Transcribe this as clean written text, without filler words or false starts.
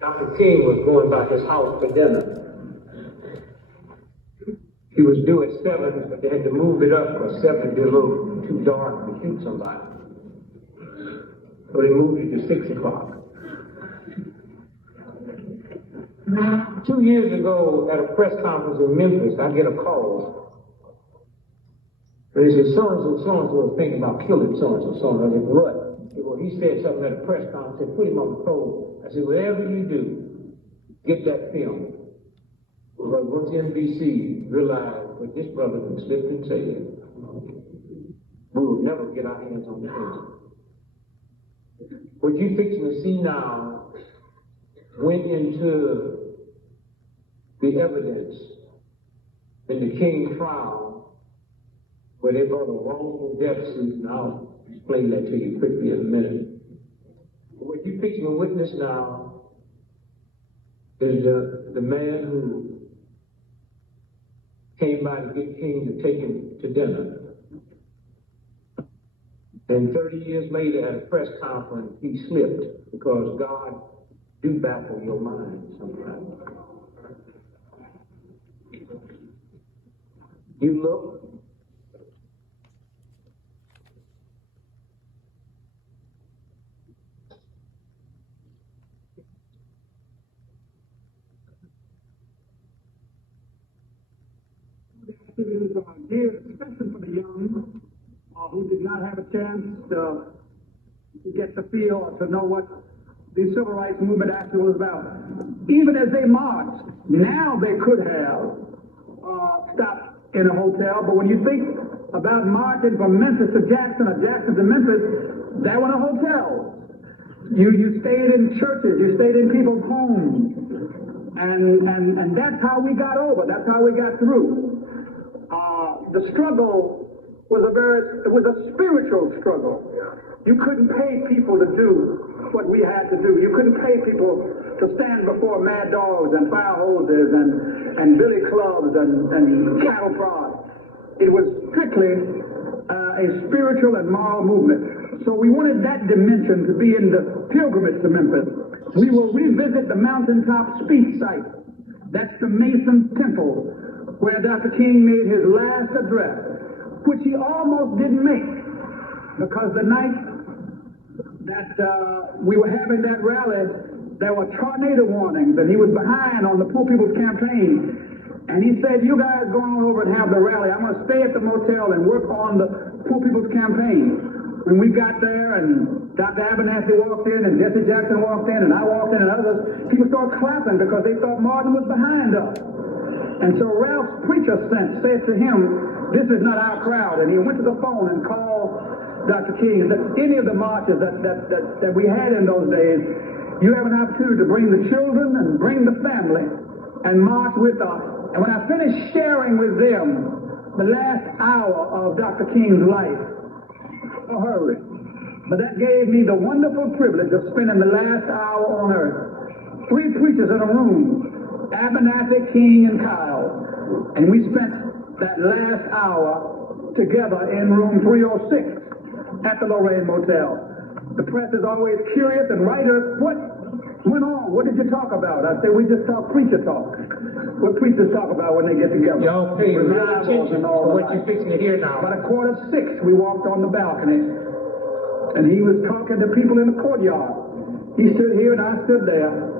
Dr. King was going by his house for dinner. He was due at 7, but they had to move it up because 7 would be a little too dark to shoot somebody. So they moved it to 6 o'clock. 2 years ago, at a press conference in Memphis, I get a call. They said, so-and-so was thinking about killing so-and-so. I said, what? Well, he said something at a press conference. I said, put him on the phone. I said, whatever you do, get that film. But once NBC realized what this brother had slipped and said, we will never get our hands on the film. What you're fixing to see now went into the evidence in the King trial where they brought a wrongful death suit, and I'll explain that to you quickly in a minute. What you're fixing to witness now is the man who came by to get King to take him to dinner. And 30 years later at a press conference, he slipped because God do baffle your mind sometimes. You look, activities are geared especially for the young who did not have a chance to get the feel or to know what the civil rights movement actually was about. Even as they marched, now they could have stopped in a hotel, but when you think about marching from Memphis to Jackson or Jackson to Memphis, that was a hotel. You stayed in churches, you stayed in people's homes, and that's how we got over, that's how we got through. The struggle was a spiritual struggle. You couldn't pay people to do what we had to do. You couldn't pay people to stand before mad dogs and fire hoses and billy clubs and cattle prods. It was strictly a spiritual and moral movement. So we wanted that dimension to be in the pilgrimage to Memphis. We will revisit the mountaintop speech site. That's the Mason's Temple, where Dr. King made his last address, which he almost didn't make, because the night that we were having that rally, there were tornado warnings, and he was behind on the Poor People's Campaign. And he said, you guys go on over and have the rally. I'm going to stay at the motel and work on the Poor People's Campaign. When we got there, and Dr. Abernathy walked in, and Jesse Jackson walked in, and I walked in, and others, people started clapping because they thought Martin was behind us. And so Ralph's preacher said to him, this is not our crowd. And he went to the phone and called Dr. King. And that any of the marches that we had in those days, you have an opportunity to bring the children and bring the family and march with us. And when I finished sharing with them the last hour of Dr. King's life, a hurry. But that gave me the wonderful privilege of spending the last hour on earth. 3 preachers in a room, Abernathy, King, and Kyle. And we spent that last hour together in room 306 at the Lorraine Motel. The press is always curious, and writers, what went on? What did you talk about? I say, we just talk preacher talk. What preachers talk about when they get together. Y'all pay real attention to what you're fixing to hear now. About 5:45, we walked on the balcony, and he was talking to people in the courtyard. He stood here and I stood there.